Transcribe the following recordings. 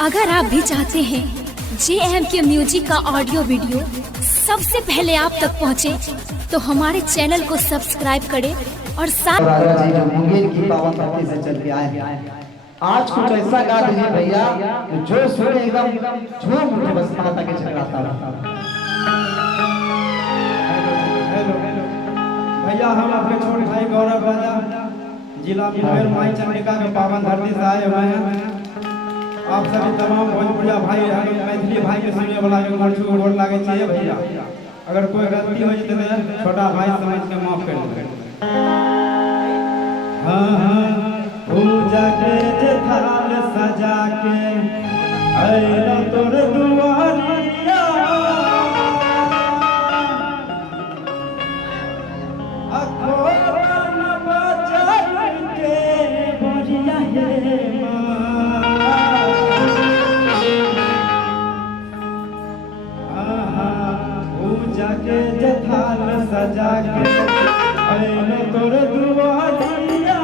अगर आप भी चाहते हैं JMK म्यूजिक का ऑडियो वीडियो सबसे पहले आप तक पहुंचे, तो हमारे चैनल को सब्सक्राइब करें और साथ राजा जी जो मुंगेर की पावन धरती से चल के आए हैं, आज कुछ ऐसा गा दीजिए भैया जो सुने एकदम झूम उठे, बस माता के जगराता रहा। हेलो भैया, हम आपके छोटे भाई गौरव राजा जिला मुंगेर माई चंडिका के पावन धरती से आए हुए हैं। आप सभी तमाम भोजपुरिया भाई मैथिली भाई के सुनने वाला के मर्जी को वोट लागे चाहिए भैया। अगर कोई गलती हो जाए तो छोटा भाई समझ के माफ कर दो। हाँ हाँ पूजा के जे थाल सजा के आइला तोर दुआरिया, अखोरन बचाई के बोरिया हे पूजा के जे थाल सजा के आइला तोर दुआरिया,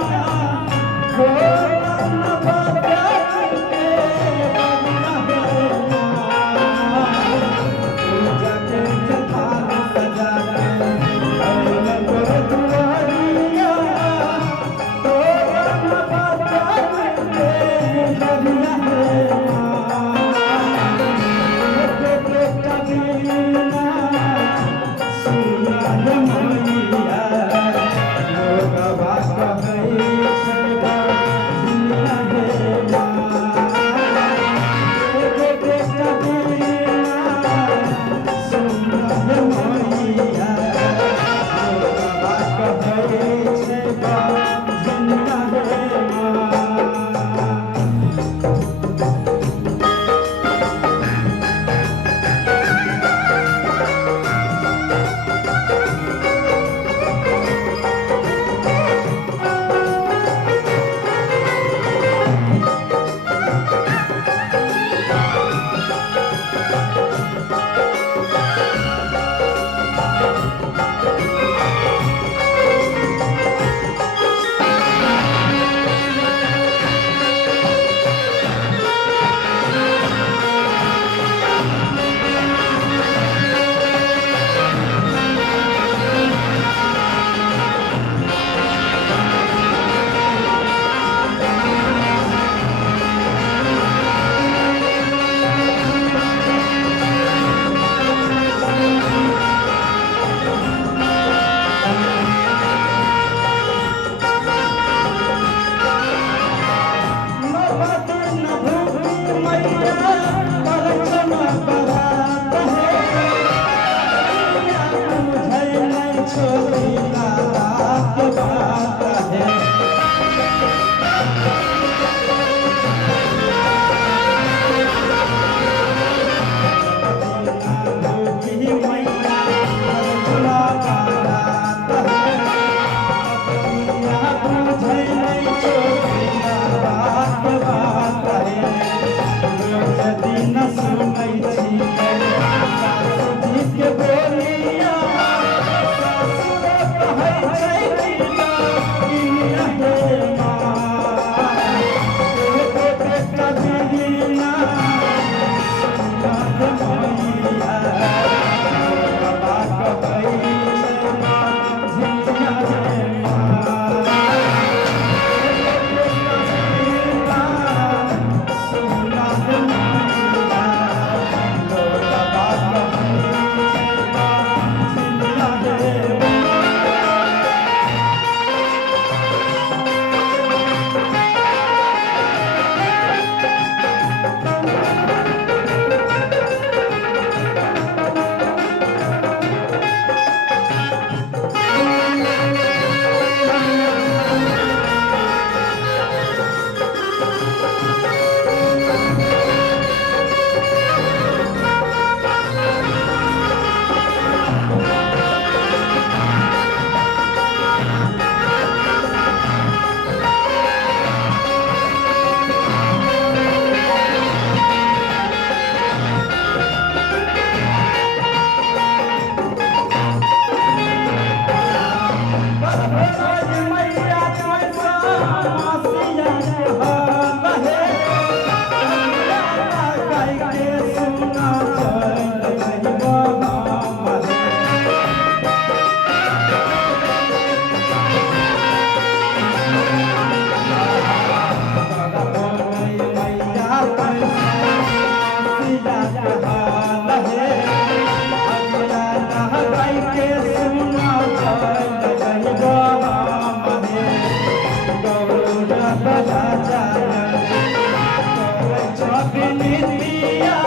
बिनितिया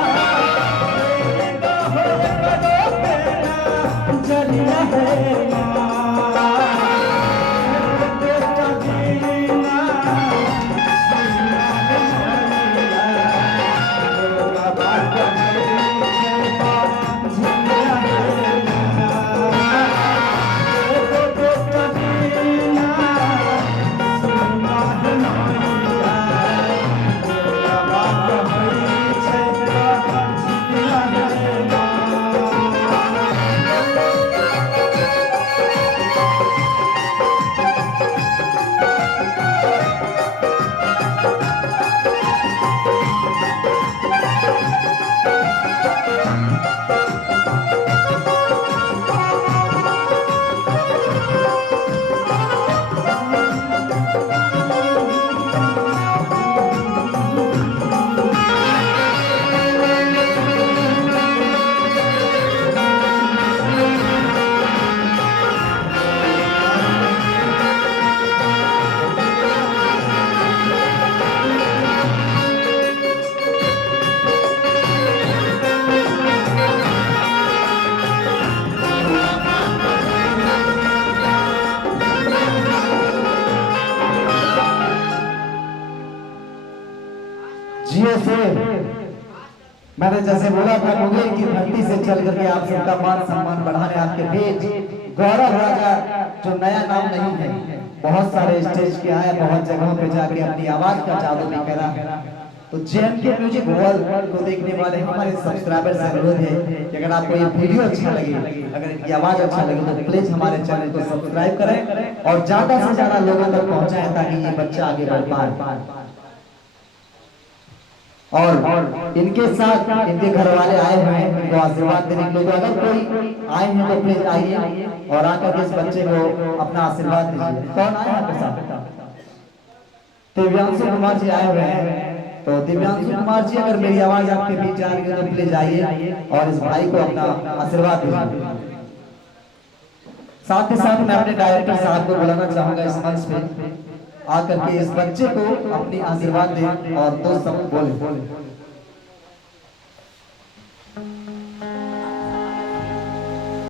हो करो बेना जलिया है माँ बेटा दीना सुना है मोरा बात जियो से मैंने जैसे बोला था मुझे कि धरती से चल करके आप सबका मान सम्मान बढ़ाने आपके बीच गौरव राजा जो नया नाम नहीं है, बहुत सारे स्टेज के आए, बहुत जगहों पे जाके अपनी आवाज का जादू दिखाया। तो जेएमके म्यूजिक वर्ल्ड को देखने वाले हमारे सब्सक्राइबर से अनुरोध है कि अगर आपको ये वीडियो अच्छा लगे, अगर इनकी आवाज अच्छा लगे तो प्लीज हमारे चैनल को सब्सक्राइब करें और ज्यादा से ज्यादा लोगों तक पहुंचाएं ताकि ये बच्चा आगे बढ़ पाए। और इनके साथ इनके घर वाले आए हुए हैं इनको आशीर्वाद देने के लिए। तो अगर कोई आए हैं तो प्लीज आइए और आकर के इस बच्चे को अपना आशीर्वाद दीजिए। कौन आए आपके साथ? दिव्यांशु कुमार जी आए हुए हैं। तो दिव्यांशु कुमार जी अगर मेरी आवाज आपके बीच आ रही है तो प्लीज आइए और इस भाई को अपना आशीर्वाद दीजिए। साथ ही साथ मैं अपने डायरेक्टर साहब को बुलाना चाहूंगा इस मंच पे आकर के इस बच्चे को अपनी आशीर्वाद दें और दो शब्द बोले।